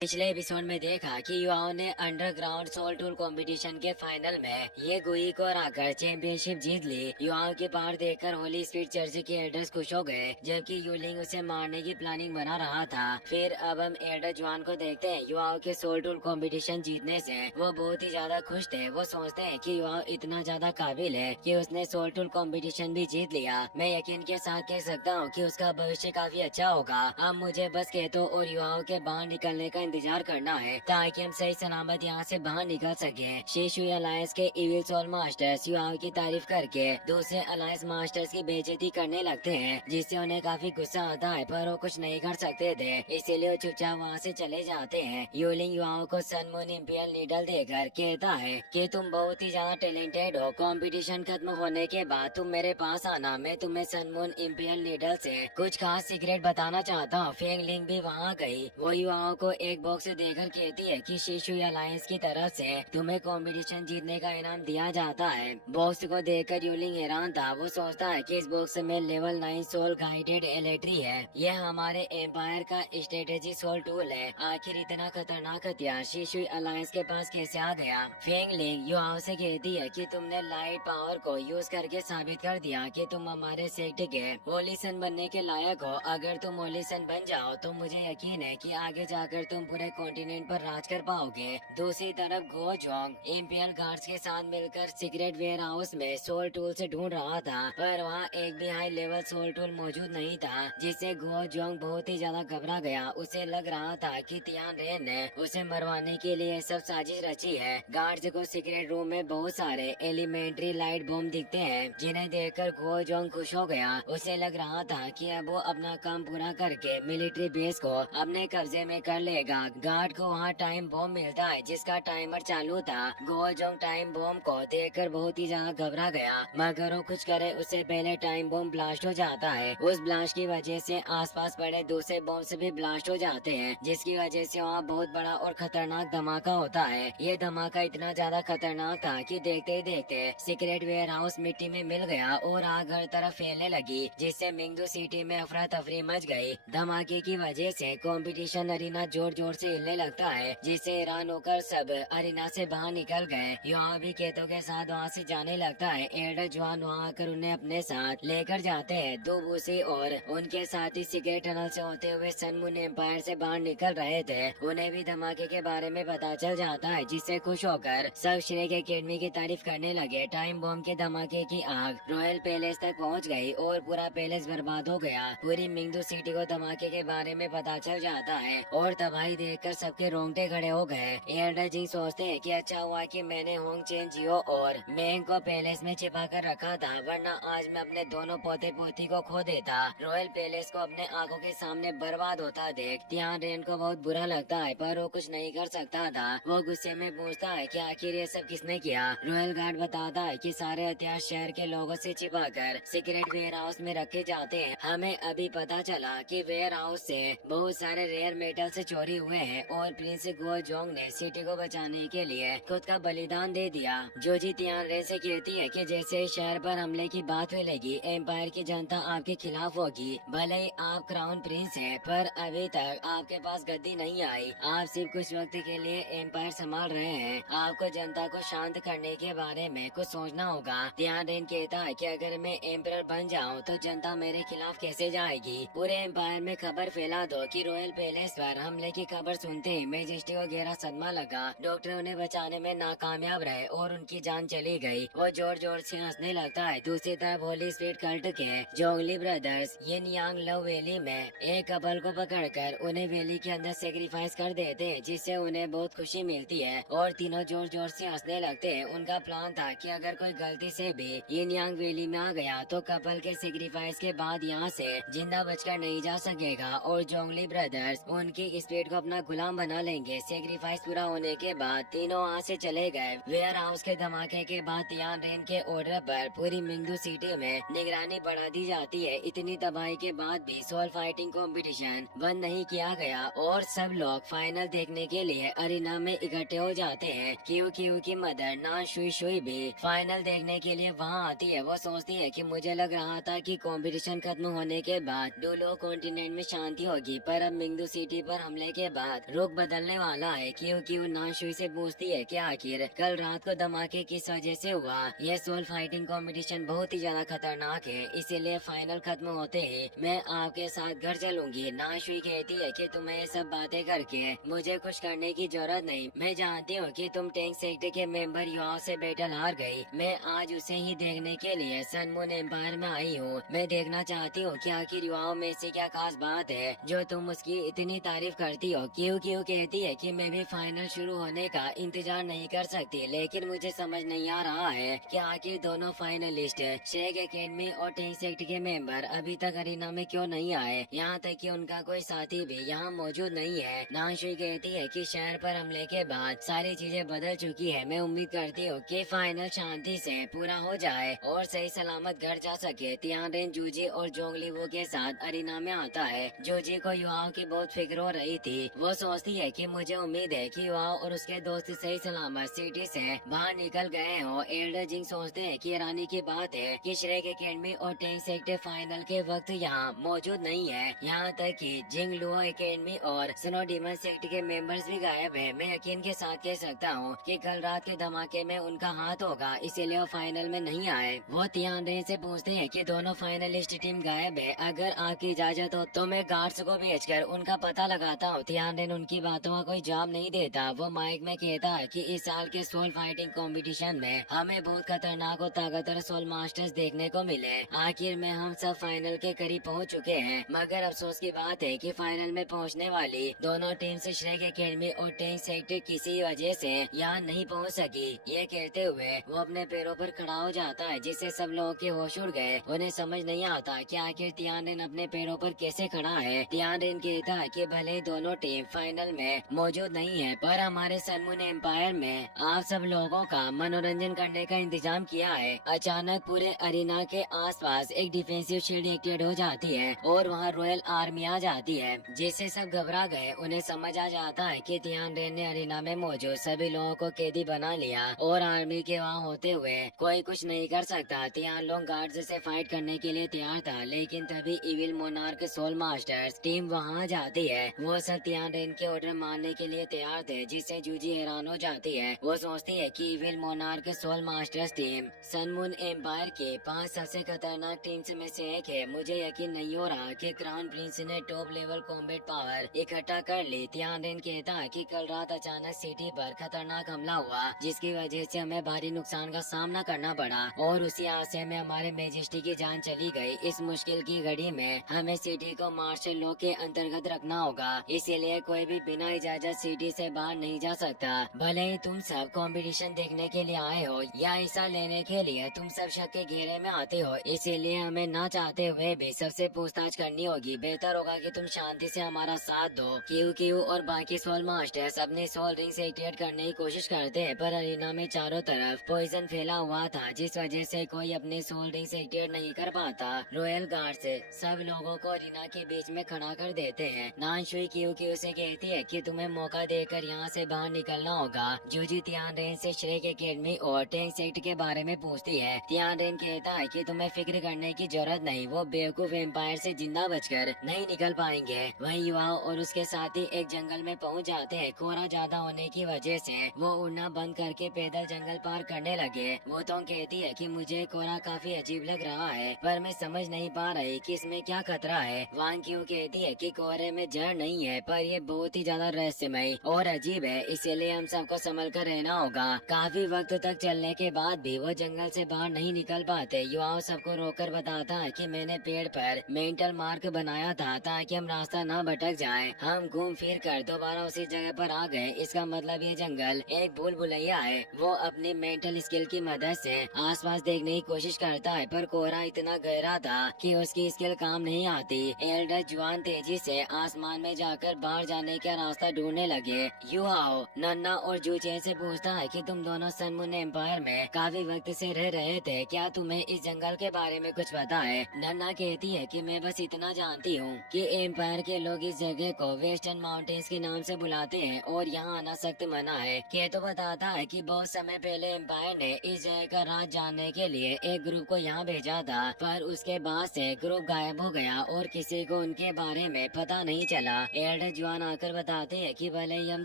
पिछले एपिसोड में देखा कि युवाओं ने अंडरग्राउंड सोल टूल कंपटीशन के फाइनल में ये गुई को हराकर चैंपियनशिप जीत ली। युवाओं की पार देखकर होली स्पीड चर्च के एल्डर्स खुश हो गए, जबकि यूलिंग उसे मारने की प्लानिंग बना रहा था। फिर अब हम एल्डर जवान को देखते हैं। युवाओं के सोल टूल कंपटीशन जीतने से वो बहुत ही ज्यादा खुश थे। वो सोचते हैं कि युवा इतना ज्यादा काबिल है कि उसने सोल टूल कंपटीशन भी जीत लिया। मैं यकीन के साथ कह सकता हूँ कि उसका भविष्य काफी अच्छा होगा। अब मुझे बस केतो और युवाओं के बाहर निकलने का इंतजार करना है ताकि हम सही सलामत यहाँ से बाहर निकल सके। शिशुई अलायंस के इविल सोल मास्टर्स युवाओं की तारीफ करके दूसरे अलायंस मास्टर्स की बेइज्जती करने लगते हैं, जिससे उन्हें काफी गुस्सा आता है, पर वो कुछ नहीं कर सकते थे, इसीलिए वो चुपचाप वहाँ से चले जाते हैं। यूलिंग युवाओं को सन मून इंपियल नीडल देकर कहता है कि तुम बहुत ही ज्यादा टैलेंटेड हो। कंपटीशन खत्म होने के बाद तुम मेरे पास आना, मैं तुम्हें सन मून इंपियल नीडल से कुछ खास सीक्रेट बताना चाहता हूँ। फेंग लिंग भी वहाँ गई। वो युवाओं को एक बॉक्स देकर कहती है कि शिशुई अलायंस की तरफ से तुम्हें कंपटीशन जीतने का इनाम दिया जाता है। बॉक्स को देखकर यूलिंग हैरान था। वो सोचता है कि इस बॉक्स में लेवल 9 सोल गाइडेड एलेट्री है। यह हमारे एम्पायर का स्ट्रेटेजी सोल टूल है। आखिर इतना खतरनाक हथियार शिशुई अलायंस के पास कैसे आ गया? फेंग लिंग युवाओं से कहती है कि तुमने लाइट पावर को यूज करके साबित कर दिया कि तुम हमारे सेक्ट के होलीसन बनने के लायक हो। अगर तुम होलीसन बन जाओ तो मुझे यकीन है कि आगे जाकर तुम पूरे कॉन्टिनेंट पर राज कर पाओगे। दूसरी तरफ गो जोंग इंपियल गार्ड्स के साथ मिलकर सीक्रेट वेयर हाउस में सोल टूल से ढूंढ रहा था, पर वहाँ एक भी हाई लेवल सोल टूल मौजूद नहीं था, जिससे गो जोंग बहुत ही ज्यादा घबरा गया। उसे लग रहा था कि तियान रेन ने उसे मरवाने के लिए सब साजिश रची है। गार्ड्स को सीक्रेट रूम में बहुत सारे एलिमेंट्री लाइट बम दिखते हैं, जिन्हें देखकर गो जोंग खुश हो गया। उसे लग रहा था कि अब वो अपना काम पूरा करके मिलिट्री बेस को अपने कब्जे में कर लेगा। गार्ड को वहाँ टाइम बॉम्ब मिलता है, जिसका टाइमर चालू था। गो जोंग टाइम बॉम्ब को देखकर बहुत ही ज्यादा घबरा गया, मगर वो कुछ करे उससे पहले टाइम बॉम्ब ब्लास्ट हो जाता है। उस ब्लास्ट की वजह से आसपास पड़े दूसरे बॉम्ब से भी ब्लास्ट हो जाते हैं, जिसकी वजह से वहाँ बहुत बड़ा और खतरनाक धमाका होता है। ये धमाका इतना ज्यादा खतरनाक था कि देखते ही देखते सीक्रेट वेयर हाउस मिट्टी में मिल गया और आग हर तरफ फैलने लगी, जिससे मिंगदू सिटी में अफरा तफरी मच गई। धमाके की वजह से कंपटीशन अरीना जोर जोर से हिलने लगता है, जिससे हैरान होकर सब अरीना से बाहर निकल गए। यहाँ भी केतो के साथ वहाँ से जाने लगता है। एल्डर जवान वहाँ आकर उन्हें अपने साथ लेकर जाते हैं। दो बूसी और उनके साथ ही सीक्रेट टनल से होते हुए सन मून एम्पायर से बाहर निकल रहे थे। उन्हें भी धमाके के बारे में पता चल जाता है, जिससे खुश होकर सब श्रेक एकेडमी की तारीफ करने लगे। टाइम बॉम्ब के धमाके की आग रॉयल पैलेस तक पहुँच गयी और पूरा पैलेस बर्बाद हो गया। पूरी मिंगदू सिटी को धमाके के बारे में पता चल जाता है और तबाही देखकर सबके रोंगटे खड़े हो गए। एल्डर जी सोचते हैं कि अच्छा हुआ कि मैंने होंग चेन जियो और मेंग को पैलेस में छिपा कर रखा था, वरना आज मैं अपने दोनों पोते पोती को खो देता। रॉयल पैलेस को अपने आंखों के सामने बर्बाद होता देख तियान रेन को बहुत बुरा लगता है, पर वो कुछ नहीं कर सकता था। वो गुस्से में पूछता है कि आखिर ये सब किसने किया? रॉयल गार्ड बताता है कि सारे हथियार शहर के लोगों से छिपाकर सीक्रेट वेयर हाउस में रखे जाते हैं। हमें अभी पता चला कि वेयर हाउस से बहुत सारे रेयर मेटल से चोरी हुए हैं और प्रिंस गो जोंग ने सिटी को बचाने के लिए खुद का बलिदान दे दिया। जोजी तियान रे से कहती है कि जैसे शहर पर हमले की बात फैलेगी, एम्पायर की जनता आपके खिलाफ होगी। भले ही आप क्राउन प्रिंस हैं, पर अभी तक आपके पास गद्दी नहीं आई। आप सिर्फ कुछ वक्त के लिए एम्पायर संभाल रहे हैं। आपको जनता को शांत करने के बारे में कुछ सोचना होगा। तियान रेन कहता है कि अगर मैं एम्परर बन जाऊं तो जनता मेरे खिलाफ कैसे जाएगी? पूरे एम्पायर में खबर फैला दो कि रॉयल पैलेस पर हमले की खबर सुनते ही मेजेस्टी को गहरा सदमा लगा। डॉक्टर उन्हें बचाने में नाकामयाब रहे और उनकी जान चली गई। वो जोर जोर से हंसने लगता है। दूसरी तरफ होली स्पीड कल्ट के जोंगली ब्रदर्स यिन यांग लव वैली में एक कपल को पकड़कर उन्हें वैली के अंदर सेक्रीफाइस कर देते हैं, जिससे उन्हें बहुत खुशी मिलती है और तीनों जोर जोर से हंसने लगते हैं। उनका प्लान था कि अगर कोई गलती से भी यिन यांग वैली में आ गया तो कपल के सेक्रीफाइस के बाद यहाँ से जिंदा बचकर नहीं जा सकेगा और जोंगली ब्रदर्स उनकी स्पीड को अपना गुलाम बना लेंगे। सेक्रीफाइस पूरा होने के बाद तीनों वहाँ से चले गए। वेयर हाउस के धमाके के बाद तियान रेन के ऑर्डर पर पूरी मिंगदू सिटी में निगरानी बढ़ा दी जाती है। इतनी तबाही के बाद भी सोल फाइटिंग कंपटीशन बंद नहीं किया गया और सब लोग फाइनल देखने के लिए अरीना में इकट्ठे हो जाते हैं। क्यू क्यू की मदर ना शुई शुई भी फाइनल देखने के लिए वहाँ आती है। वो सोचती है कि मुझे लग रहा था कि कंपटीशन खत्म होने के बाद डूलो कॉन्टिनेंट में शांति होगी, पर अब मिंगदू सिटी पर हमले के के बाद रुख बदलने वाला है, क्योंकि वो नाशुई से पूछती है कि आखिर कल रात को धमाके किस वजह से हुआ। यह सोल फाइटिंग कंपटीशन बहुत ही ज्यादा खतरनाक है, इसीलिए फाइनल खत्म होते ही मैं आपके साथ घर चलूंगी। नाशुई कहती है कि तुम्हें ये सब बातें करके मुझे कुछ करने की जरूरत नहीं। मैं जानती हूँ कि तुम टैंक सेक्टर के मेंबर युवाओं से बैटल हार गई। मैं आज उसे ही देखने के लिए सन मून एम्पायर में आई हूँ। मैं देखना चाहती हूँ कि आखिर युवाओं में से क्या खास बात है जो तुम उसकी इतनी तारीफ करती हो। क्यों क्यों कहती है कि मैं भी फाइनल शुरू होने का इंतजार नहीं कर सकती, लेकिन मुझे समझ नहीं आ रहा है कि आखिर दोनों फाइनलिस्ट शेख एकेडमी और टैंक सेक्टर के मेंबर अभी तक अरीना में क्यों नहीं आए। यहाँ तक कि उनका कोई साथी भी यहाँ मौजूद नहीं है। नाशुई कहती है कि शहर पर हमले के बाद सारी चीजें बदल चुकी है। मैं उम्मीद करती हूँ कि फाइनल शांति से पूरा हो जाए और सही सलामत घर जा सके। तियानरेन जूजी और जोंगली वो के साथ अरीना में आता है। जूजी को युवाओं की बहुत फिक्र हो रही थी। वो सोचती है कि मुझे उम्मीद है कि युवाओं और उसके दोस्त सही सलामत सिटी से बाहर निकल गए हो। एल्डर जिंग सोचते हैं कि हैरानी की बात है कि श्रेक एकेडमी और टैंक सेक्टर फाइनल के वक्त यहाँ मौजूद नहीं है। यहाँ तक कि जिंग लुओ एकेडमी और स्नो डीमन सेक्टर के मेंबर्स भी गायब है। मैं यकीन के साथ कह सकता हूँ कि कल रात के धमाके में उनका हाथ होगा, इसीलिए वो फाइनल में नहीं आए। वो तियानरेन से पूछते हैं कि दोनों फाइनलिस्ट टीम गायब है। अगर आपकी इजाजत हो तो मैं गार्ड्स को भेजकर उनका पता लगाता हूँ। तियानरेन उनकी बातों का कोई जवाब नहीं देता। वो माइक में कहता है कि इस साल के सोल फाइटिंग कंपटीशन में हमें बहुत खतरनाक और ताकतवर सोल मास्टर्स देखने को मिले। आखिर में हम सब फाइनल के करीब पहुँच चुके हैं, मगर अफसोस की बात है कि फाइनल में पहुँचने वाली दोनों टीम से श्रेक एकेडमी और टैंक सेक्टर किसी वजह से यहाँ नहीं पहुँच सकी। ये कहते हुए वो अपने पैरों पर खड़ा हो जाता है, जिससे सब लोगों के होश उड़ गए। उन्हें समझ नहीं आता कि आखिर तियानरेन अपने पैरों पर कैसे खड़ा है। तियानरेन कहता है कि भले ही दोनों टीम फाइनल में मौजूद नहीं है, पर हमारे सन मून एम्पायर में आप सब लोगों का मनोरंजन करने का इंतजाम किया है। अचानक पूरे अरीना के आसपास एक डिफेंसिव शील्ड एक्टिवेट हो जाती है और वहाँ रॉयल आर्मी आ जाती है, जिससे सब घबरा गए। उन्हें समझ आ जाता है कि तियानरेन ने अरीना में मौजूद सभी लोगों को कैदी बना लिया और आर्मी के वहाँ होते हुए कोई कुछ नहीं कर सकता। तियान लोग गार्ड्स से फाइट करने के लिए तैयार था, लेकिन तभी evil monarch soul masters team वहाँ जाती है। वो सब तियानरेन के ऑर्डर मानने के लिए तैयार थे, जिससे जूजी हैरान हो जाती है। वो सोचती है कि evil monarch soul masters team sun moon empire के 5 सबसे खतरनाक टीम्स में से एक है। मुझे यकीन नहीं हो रहा कि क्राउन प्रिंस ने टॉप लेवल कॉम्बैट पावर इकट्ठा कर ली। तियानरेन कहता है कि कल रात अचानक सिटी पर खतरनाक हमला हुआ, जिसकी वजह से हमें भारी नुकसान का सामना करना पड़ा और उसी हादसे में हमारे मेजेस्टी की जान चली गई। इस मुश्किल की घड़ी में हमें सिटी को मार्शल लॉ के अंतर्गत रखना होगा, इसीलिए कोई भी बिना इजाजत सिटी से बाहर नहीं जा सकता। भले ही तुम सब कंपटीशन देखने के लिए आए हो या हिस्सा लेने के लिए तुम सब शक के घेरे में आते हो, इसीलिए हमें ना चाहते हुए भी सबसे पूछताछ करनी होगी। बेहतर होगा कि तुम शांति से हमारा साथ दो। क्यू और बाकी सोल मास्टर्स अपने सोल रिंग से एक्टिवेट करने की कोशिश करते हैं, पर अरीना में चारों तरफ पॉइजन फैला हुआ था, जिस वजह से कोई अपने सोल रिंग से एक्टिवेट नहीं कर पाता। रॉयल गार्ड से सब लोगों को अरीना के बीच में खड़ा कर देते हैं। नानशुई क्यू से कहती है कि तुम्हें मौका देकर यहाँ से बाहर निकलना होगा। जूजी तियानरेन से श्रेक एकेडमी और टैंक सेक्टर के बारे में पूछती है। तियानरेन कहता है कि तुम्हें फिक्र करने की जरूरत नहीं, वो बेवकूफ एम्पायर से जिंदा बचकर नहीं निकल पाएंगे। वही युवा और उसके साथी एक जंगल में पहुंच जाते हैं। कोहरा ज्यादा होने की वजह से वो उड़ना बंद करके पैदल जंगल पार करने लगे। वो तो कहती है कि मुझे कोहरा काफी अजीब लग रहा है, पर मैं समझ नहीं पा रही कि इसमें क्या खतरा है। वांग क्यों कहती है कि कोहरे में जहर नहीं है, पर ये बहुत ही ज्यादा रहस्यमय और अजीब है, इसीलिए हम सबको संभल कर रहना होगा। काफी वक्त तक चलने के बाद भी वो जंगल से बाहर नहीं निकल पाते। युवाओं सबको रोककर बताता है कि मैंने पेड़ पर मेंटल मार्क बनाया था ताकि हम रास्ता न भटक जाएं। हम घूम फिर कर दोबारा उसी जगह पर आ गए। इसका मतलब ये जंगल एक भूल भुलैया है। वो अपनी मेंटल स्किल की मदद से आसपास देखने की कोशिश करता है, पर कोहरा इतना गहरा था कि उसकी स्किल काम नहीं आती। एल्डर जुआन तेजी से आसमान में जाकर बाहर जाने का रास्ता ढूंढने लगे। युवाओ नन्ना और जूचेन से पूछता है कि तुम दोनों सन मून एम्पायर में काफी वक्त से रह रहे थे, क्या तुम्हें इस जंगल के बारे में कुछ पता है? नन्ना कहती है कि मैं बस इतना जानती हूँ कि एम्पायर के लोग इस जगह को वेस्टर्न माउंटेन्स के नाम से बुलाते हैं और यहाँ आना सख्त मना है। केतो बताता है कि बहुत समय पहले एम्पायर ने इस जगह का राज जानने के लिए एक ग्रुप को यहाँ भेजा था, पर उसके बाद से ग्रुप गायब हो गया और किसी को उनके बारे में पता नहीं चला। एल्डर जुआन आकर बताते हैं कि भले ही हम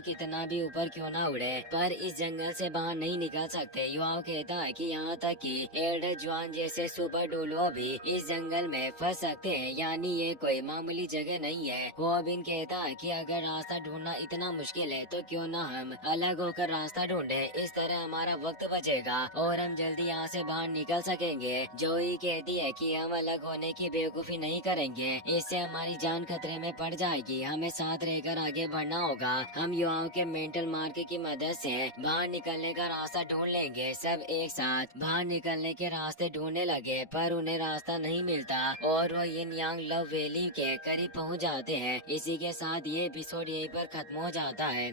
कितना भी ऊपर क्यों ना उड़े, पर इस जंगल से बाहर नहीं निकल सकते। युआओ कहता है कि यहाँ तक कि एल्डर जुआन जैसे सुपर डुलुओ भी इस जंगल में फंस सकते हैं, यानी ये कोई मामूली जगह नहीं है। होबिन कहता है कि अगर रास्ता ढूंढना इतना मुश्किल है तो क्यों ना हम अलग होकर रास्ता ढूंढे, इस तरह हमारा वक्त बचेगा और हम जल्दी यहाँ से बाहर निकल सकेंगे। जोई कहती है कि हम अलग होने की बेवकूफी नहीं करेंगे, इससे हमारी जान खतरे में पड़ जाएगी। हमें साथ रहकर आगे बढ़ना होगा। हम युवाओं के मेंटल मार्क की मदद से बाहर निकलने का रास्ता ढूंढ लेंगे। सब एक साथ बाहर निकलने के रास्ते ढूंढने लगे, पर उन्हें रास्ता नहीं मिलता और वो यिन यांग लव वैली के करीब पहुंच जाते हैं। इसी के साथ ये एपिसोड यहीं पर खत्म हो जाता है।